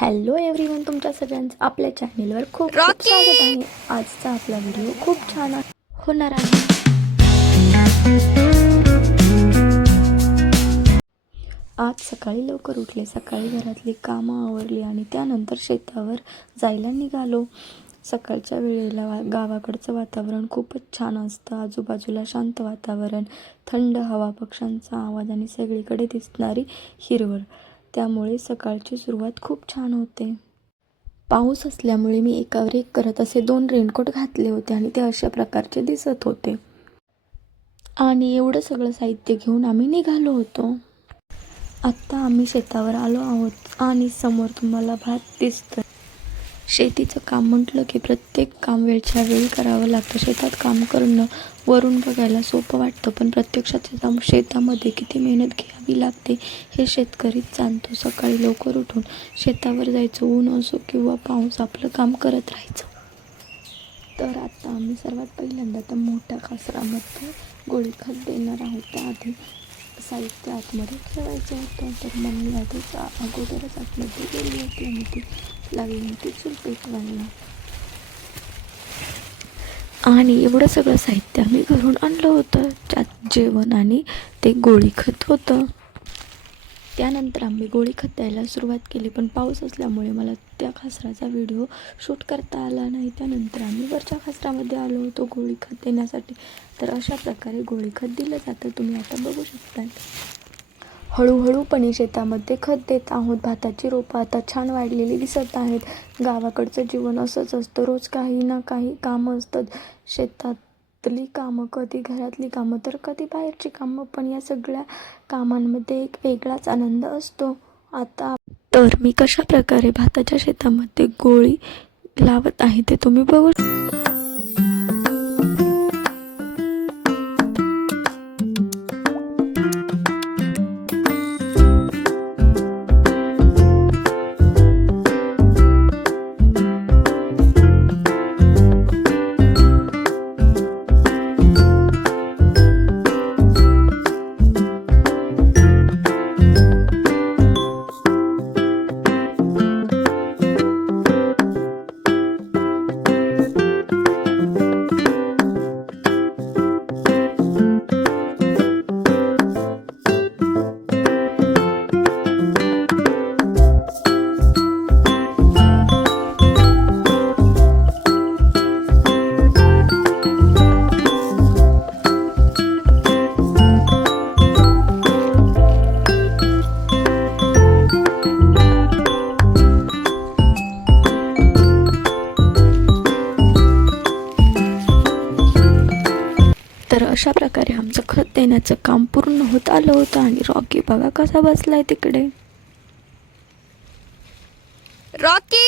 Hello everyone, तुमच्या सगळ्यांचं आपल्या चॅनेलवर खूप खूप स्वागत आहे. आजचा आपला व्हिडिओ खूप छान होणार आहे. आज सकाळी लवकर उठले, सकाळी घरातली कामं आवरली आणि त्यानंतर शेतावर जायला निघालो. सकाळच्या वेळेला गावाकडचं वातावरण खूपच छान असतं. आजूबाजूला शांत वातावरण, थंड हवा, पक्ष्यांचा आवाज आणि सगळीकडे दिसणारी हिरवळ, त्यामुळे सकाळची सुरुवात खूप छान होते. पाऊस असल्यामुळे मी एकावर एक करत असे 2 रेनकोट घातले होते आणि ते अशा प्रकारचे दिसत होते. आणि एवढं सगळं साहित्य घेऊन आम्ही निघालो होतो. आत्ता आम्ही शेतावर आलो आहोत आणि समोर तुम्हाला भात दिसतोय. शेतीचं काम म्हटलं की प्रत्येक काम वेळच्या वेळी करावं लागतं. शेतात काम करणं वरून बघायला सोपं वाटतं, पण प्रत्यक्षात शेतामध्ये किती मेहनत घ्यावी लागते हे शेतकरीच जाणतो. सकाळी लवकर उठून शेतावर जायचं, ऊन असो किंवा पाऊस, आपलं काम करत राहायचं. तर आता आम्ही सर्वात पहिल्यांदा त्या मोठ्या कासरामध्ये गोळी खत देणार आहोत. त्याआधी साहित्य आतमध्ये ठेवायचं होतं, तर मम्मी अगोदरच आतमध्ये गेली होती आणि ती लागली होती चूल पेटवायला. आणि एवढं सगळं साहित्य आम्ही घरून आणलं होतं, ज्यात जेवण आणि ते गोळी खत होतं. त्यानंतर आम्ही गोळी खत द्यायला सुरुवात केली, पण पाऊस असल्यामुळे मला त्या खासराचा व्हिडिओ शूट करता आला नाही. त्यानंतर आम्ही वरच्या खासरामध्ये आलो होतो गोळी खत देण्यासाठी. तर अशा प्रकारे गोळी खत दिलं जातं, तुम्ही आता बघू शकता. हळूहळूपणे शेतामध्ये खत देत आहोत. भाताची रोपं आता छान वाढलेली दिसत आहेत. गावाकडचं जीवन असंच असतं, रोज काही ना काही कामं असतात. शेतातली कामं, कधी घरातली कामं, तर कधी बाहेरची कामं, पण या सगळ्या कामांमध्ये एक वेगळाच आनंद असतो. आता तर मी कशा प्रकारे भाताच्या शेतामध्ये गोळी लावत आहे ते तुम्ही बघू. तर अशा प्रकारे आमचं खत देण्याचं काम पूर्ण होत आलं होतं आणि रॉकी बघा कसा बसलाय तिकडे. रॉकी,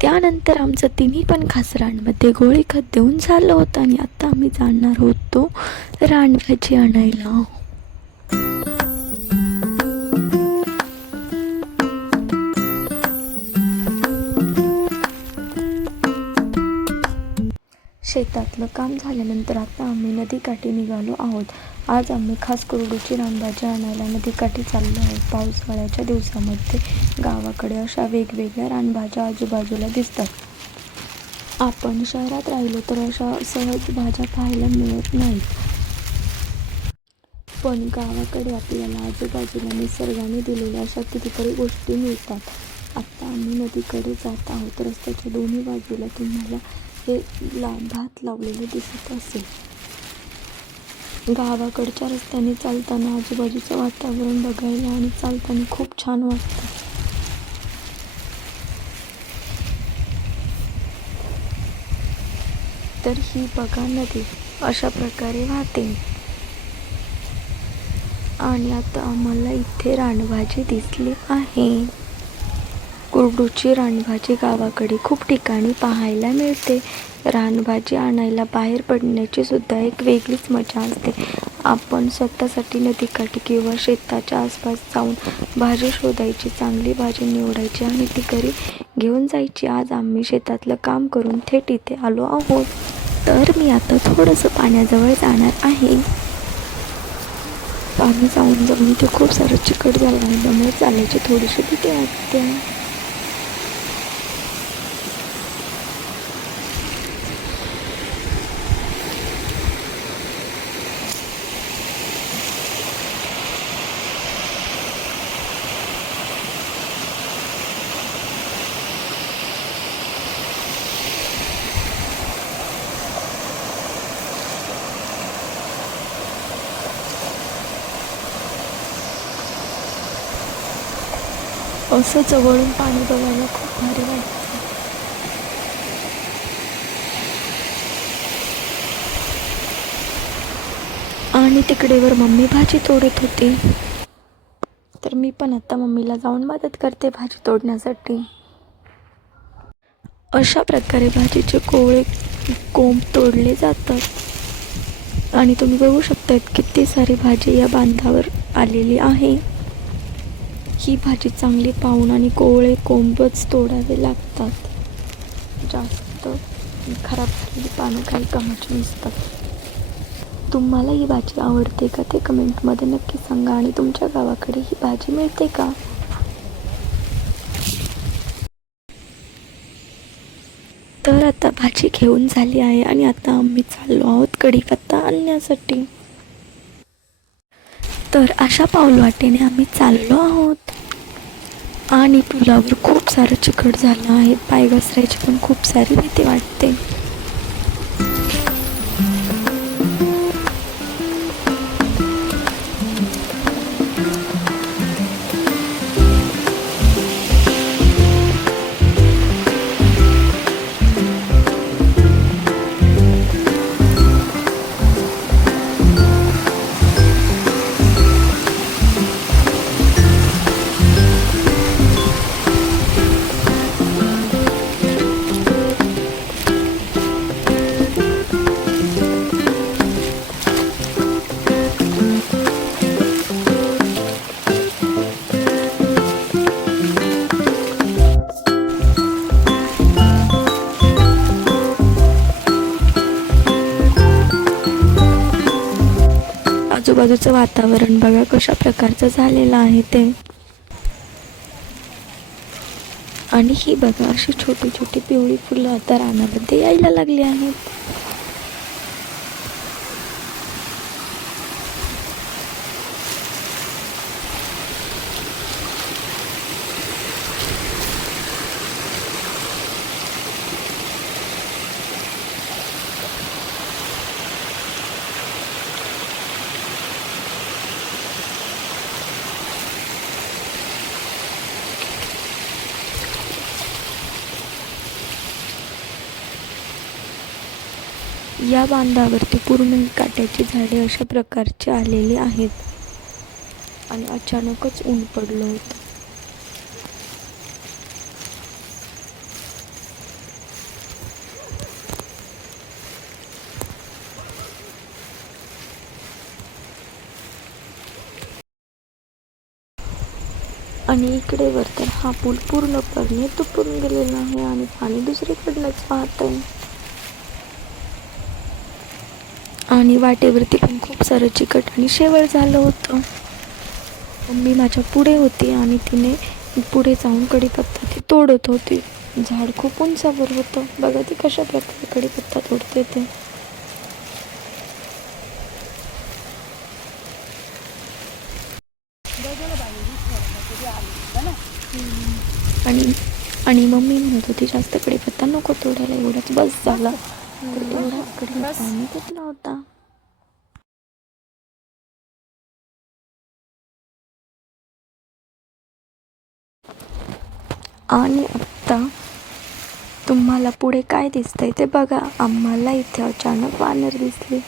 त्यानंतर आमचं तिन्ही पण खासरांमध्ये गोळी खत देऊन झालं होतं आणि आता आम्ही जाणार होतो रानभाजी आणायला. शेतातलं काम झाल्यानंतर आता आम्ही नदीकाठी निघालो आहोत. आज आम्ही खास कोरडूची रानभाजी आणायला नदीकाठी चाललो आहोत. पावसाळ्याच्या दिवसामध्ये गावाकडे अशा वेगवेगळ्या रानभाज्या आजूबाजूला दिसतात. आपण शहरात राहिलो तर अशा सहज भाज्या पाहायला मिळत नाहीत, पण गावाकडे आपल्याला आजूबाजूला निसर्गाने दिलेल्या अशा कितीतरी गोष्टी मिळतात. आता आम्ही नदीकडे जात आहोत. रस्त्याच्या दोन्ही बाजूला तुम्हाला हे भात लावलेले दिसत असेल. गावाकडच्या रस्त्याने चालताना आजूबाजूचं वातावरण बघायला आणि चालताना खूप छान वाटतं. तर ही बघा नदी अशा प्रकारे वाहते आणि आता आम्हाला इथे रानभाजी दिसली आहे. कोरडूची रानभाजी गावाकडे खूप ठिकाणी पाहायला मिळते. रानभाजी आणायला बाहेर पडण्याची सुद्धा एक वेगळीच मजा असते. आपण स्वतःसाठी नदीकाठी किंवा शेताच्या आसपास जाऊन भाजी शोधायची, चांगली भाजी निवडायची आणि ती घरी घेऊन जायची. आज आम्ही शेतातलं काम करून थेट इथे आलो आहोत. तर मी आता थोडंसं पाण्याजवळ जाणार आहे. पाणी जाऊन जाऊन इथे खूप सारं चिकट झालं आणि त्यामुळे चालायची थोडीशी भीती वाटते. असं जवळून पाणी बघायला खूप भारी वाटतं. आणि तिकडेवर मम्मी भाजी तोडत होती. तर मी पण आता मम्मीला जाऊन मदत करते भाजी तोडण्यासाठी. अशा प्रकारे भाजीचे कोंब तोडले जातात. आणि तुम्ही बघू शकतात किती सारी भाजी या बांधावर आलेली आहे. ही भाजी चांगली पाहून आणि कोंबच तोडावे लागतात. जास्त खराब झालेली पानं काही कामाची नसतात. तुम्हाला ही भाजी आवडते का ते कमेंटमध्ये नक्की सांगा. आणि तुमच्या गावाकडे ही भाजी मिळते का? तर आता भाजी घेऊन झाली आहे आणि आता आम्ही चाललो आहोत कढीपत्ता आणण्यासाठी. तर अशा पाऊलवाटेने आम्ही चाललो आहोत. आणि पुलावर खूप सारं चिकट झालं आहे. पाय घसरायची पण खूप सारी भीती वाटते. आजूबाजूचं वातावरण बघा कशा प्रकारचं झालेलं आहे ते. आणि ही बघा अशी छोटी छोटी पिवळी फुलं आता रानामध्ये यायला लागली आहेत. या बांधावरती पूर्ण काट्याची झाडे अशा प्रकारचे आलेली आहेत. आणि अचानकच ऊन पडलं होतं. आणि इकडे वर तर हा पूल पूर्णपणे तुटून गेलेला आहे आणि पाणी दुसरीकडनंच वाहत आहे. आणि वाटेवरती पण खूप सारं चिकट आणि शेवाळ झालं होतं. मम्मी माझ्या पुढे होती आणि तिने पुढे जाऊन कढीपत्ता ती तोडत होती. झाड खूप उंचावर होतं. बघा ती कशा प्रकारे कढीपत्ता तोडते ते. आणि मम्मी म्हणत होती जास्त कढीपत्ता नको तोडायला, एवढाच बस झाला. तेवढा कढीपत्ता आम्ही घेतला होता. आणि आत्ता तुम्हाला पुढे काय दिसतंय ते बघा. आम्हाला इथे अचानक वानर दिसले.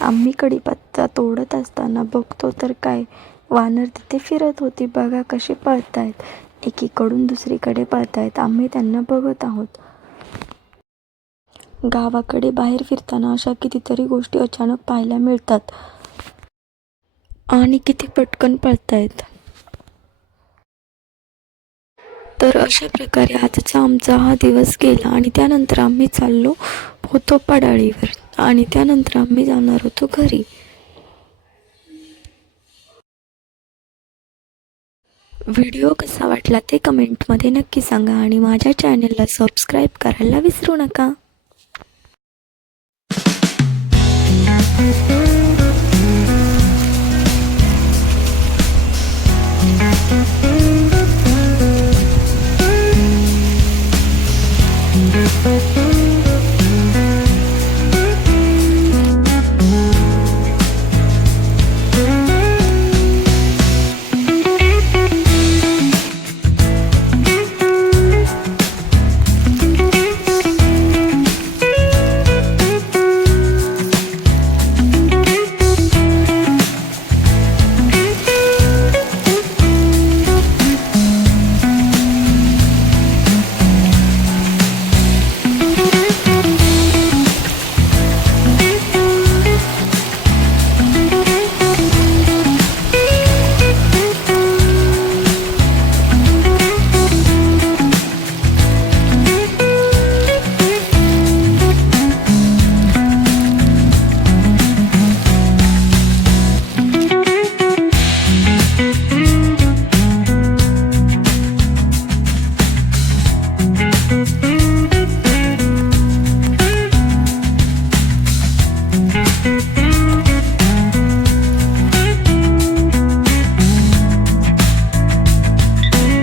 आम्ही कढीपत्ता तोडत असताना बघतो तर काय, वानर तिथे फिरत होती. बघा कसे पळतायत, एकीकडून दुसरीकडे पळतायत. आम्ही त्यांना बघत आहोत. गावाकडे बाहेर फिरताना अशा कितीतरी गोष्टी अचानक पाहायला मिळतात. आणि किती पटकन पळतायत. तर अशा प्रकारे आजचा आमचा हा दिवस गेला आणि त्यानंतर आम्ही चाललो होतो पडाळीवर आणि त्यानंतर आम्ही जाणार होतो घरी. व्हिडिओ कसा वाटला ते कमेंटमध्ये नक्की सांगा आणि माझ्या चॅनलला सबस्क्राईब करायला विसरू नका.